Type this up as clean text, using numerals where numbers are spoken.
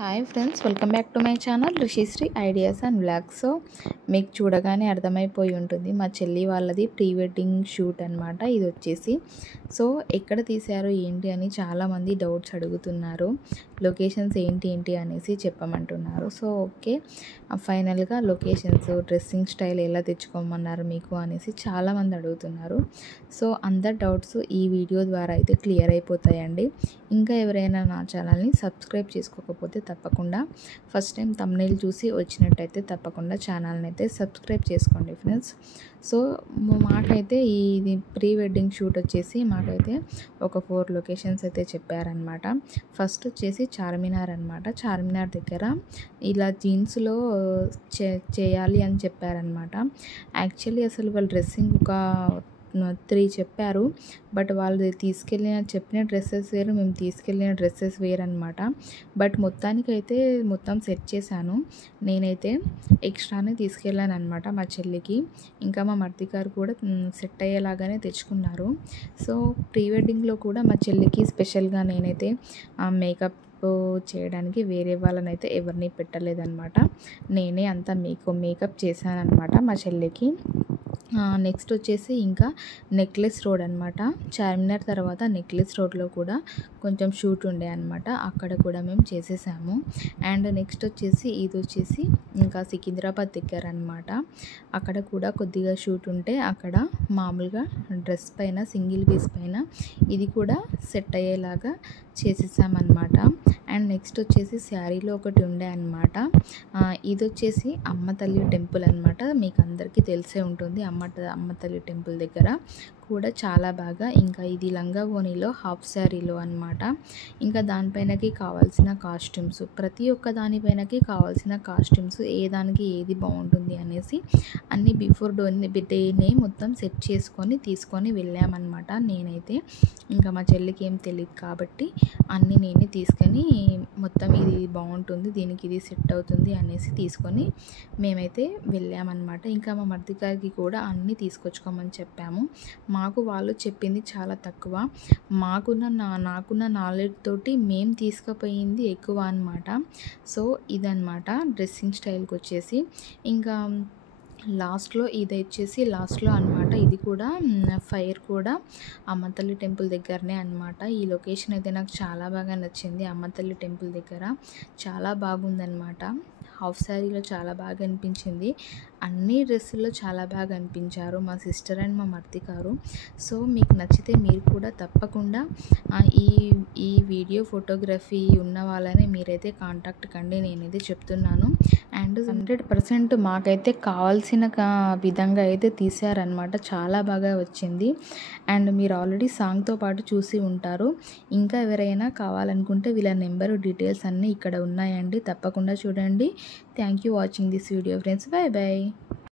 Hi friends, welcome back to my channel Rishishri ideas and vlogs. So మీకు చూడగానే అర్థమైపోయి ఉంటుంది మా చెల్లి వాళ్ళది ప్రీ వెడ్డింగ్ షూట్ అనమాట ఇది వచ్చేసి. సో ఎక్కడ తీశారు ఏంటి అని చాలామంది డౌట్స్ అడుగుతున్నారు. లొకేషన్స్ ఏంటి అనేసి చెప్పమంటున్నారు. సో ఓకే, ఫైనల్గా లొకేషన్స్, డ్రెస్సింగ్ స్టైల్ ఎలా తెచ్చుకోమన్నారు మీకు అనేసి చాలామంది అడుగుతున్నారు. సో అందరి డౌట్స్ ఈ వీడియో ద్వారా అయితే క్లియర్ అయిపోతాయండి. ఇంకా ఎవరైనా నా ఛానల్ని సబ్స్క్రైబ్ చేసుకోకపోతే తప్పకుండా ఫస్ట్ టైం థంబ్నెయిల్ చూసి వచ్చినట్టయితే తప్పకుండా ఛానల్ని అయితే సబ్స్క్రైబ్ చేసుకోండి ఫ్రెండ్స్. సో మాకైతే ఇది ప్రీ వెడ్డింగ్ షూట్ వచ్చేసి మాకైతే ఒక 4 లొకేషన్స్ అయితే చెప్పారనమాట. ఫస్ట్ వచ్చేసి చార్మినార్ అనమాట. చార్మినార్ దగ్గర ఇలా జీన్స్లో చేయాలి అని చెప్పారనమాట. యాక్చువల్లీ అసలు వాళ్ళ డ్రెస్సింగ్ ఒక 3 చెప్పారు. బట్ వాళ్ళు చెప్పిన డ్రెస్సెస్ వేరు, మేము తీసుకెళ్ళిన డ్రెస్సెస్ వేరు అనమాట. బట్ మొత్తానికైతే మొత్తం సెట్ చేశాను. నేనైతే ఎక్స్ట్రానే తీసుకెళ్ళాను అనమాట మా చెల్లికి. ఇంకా మా మర్ది గారు కూడా సెట్ అయ్యేలాగానే తెచ్చుకున్నారు. సో ప్రీ వెడ్డింగ్లో కూడా మా చెల్లికి స్పెషల్గా నేనైతే మేకప్ చేయడానికి వేరే వాళ్ళనైతే ఎవరిని పెట్టలేదన్నమాట. నేనే అంతా మేకప్ చేశానన్నమాట మా చెల్లికి. నెక్స్ట్ వచ్చేసి ఇంకా నెక్లెస్ రోడ్ అనమాట. చార్మినార్ తర్వాత నెక్లెస్ రోడ్లో కూడా కొంచెం షూట్ ఉండే అనమాట. అక్కడ కూడా మేము చేసేసాము. అండ్ నెక్స్ట్ వచ్చేసి ఇది వచ్చేసి ఇంకా సికింద్రాబాద్ దగ్గర అనమాట. అక్కడ కూడా కొద్దిగా షూట్ ఉంటే అక్కడ మామూలుగా డ్రెస్ పైన సింగిల్ పీస్ పైన ఇది కూడా సెట్ అయ్యేలాగా చేసేసామన్నమాట. అండ్ నెక్స్ట్ వచ్చేసి శారీలో ఒకటి ఉండే అనమాట. ఇది వచ్చేసి అమ్మ తల్లి టెంపుల్ అనమాట. మీకు అందరికీ తెలిసే ఉంటుంది. అమ్మ తల్లి టెంపుల్ దగ్గర కూడా చాలా బాగా, ఇంకా ఇది లంగా ఓణిలో హాఫ్ శారీలో అనమాట. ఇంకా దానిపైనకి కావాల్సిన కాస్ట్యూమ్స్, ప్రతి ఒక్క దానిపైనకి కావాల్సిన కాస్ట్యూమ్స్ ఏ దానికి ఏది బాగుంటుంది అనేసి అన్నీ బిఫోర్ డేనే మొత్తం సెట్ చేసుకొని తీసుకొని వెళ్ళామన్నమాట. నేనైతే ఇంకా మా చెల్లికి ఏం తెలియదు కాబట్టి అన్నీ నేనే తీసుకొని మొత్తం ఇది బాగుంటుంది, దీనికి ఇది సెట్ అవుతుంది అనేసి తీసుకొని మేమైతే వెళ్ళామన్నమాట. ఇంకా మా మర్ది గారికి కూడా అన్నీ తీసుకొచ్చుకోమని చెప్పాము. మాకు వాళ్ళు చెప్పింది చాలా తక్కువ, నాకున్న నాలెడ్జ్ తోటి మేము తీసుకుపోయింది ఎక్కువ అనమాట. సో ఇదన్నమాట డ్రెస్సింగ్ స్టైల్కి వచ్చేసి. ఇంకా లాస్ట్లో ఇది వచ్చేసి లాస్ట్లో అనమాట. ఇది కూడా ఫైర్ కూడా అమ్మతల్లి టెంపుల్ దగ్గరనే అనమాట. ఈ లొకేషన్ అయితే నాకు చాలా బాగా నచ్చింది. అమ్మతల్లి టెంపుల్ దగ్గర చాలా బాగుందన్నమాట. హాఫ్ శారీలో చాలా బాగా అనిపించింది. అన్ని డ్రెస్సుల్లో చాలా బాగా అనిపించారు మా సిస్టర్ అండ్ మా మర్ది గారు. సో మీకు నచ్చితే మీరు కూడా తప్పకుండా ఈ వీడియో ఫోటోగ్రఫీ ఉన్న వాళ్ళని మీరైతే కాంటాక్ట్ కండి, నేనైతే చెప్తున్నాను. అండ్ 100% మాకైతే కావాల్సిన విధంగా అయితే తీశారనమాట. చాలా బాగా వచ్చింది. అండ్ మీరు ఆల్రెడీ సాంగ్తో పాటు చూసి ఉంటారు. ఇంకా ఎవరైనా కావాలనుకుంటే వీళ్ళ నెంబరు డీటెయిల్స్ అన్నీ ఇక్కడ ఉన్నాయండి, తప్పకుండా చూడండి. Thank you watching this video friends. By by.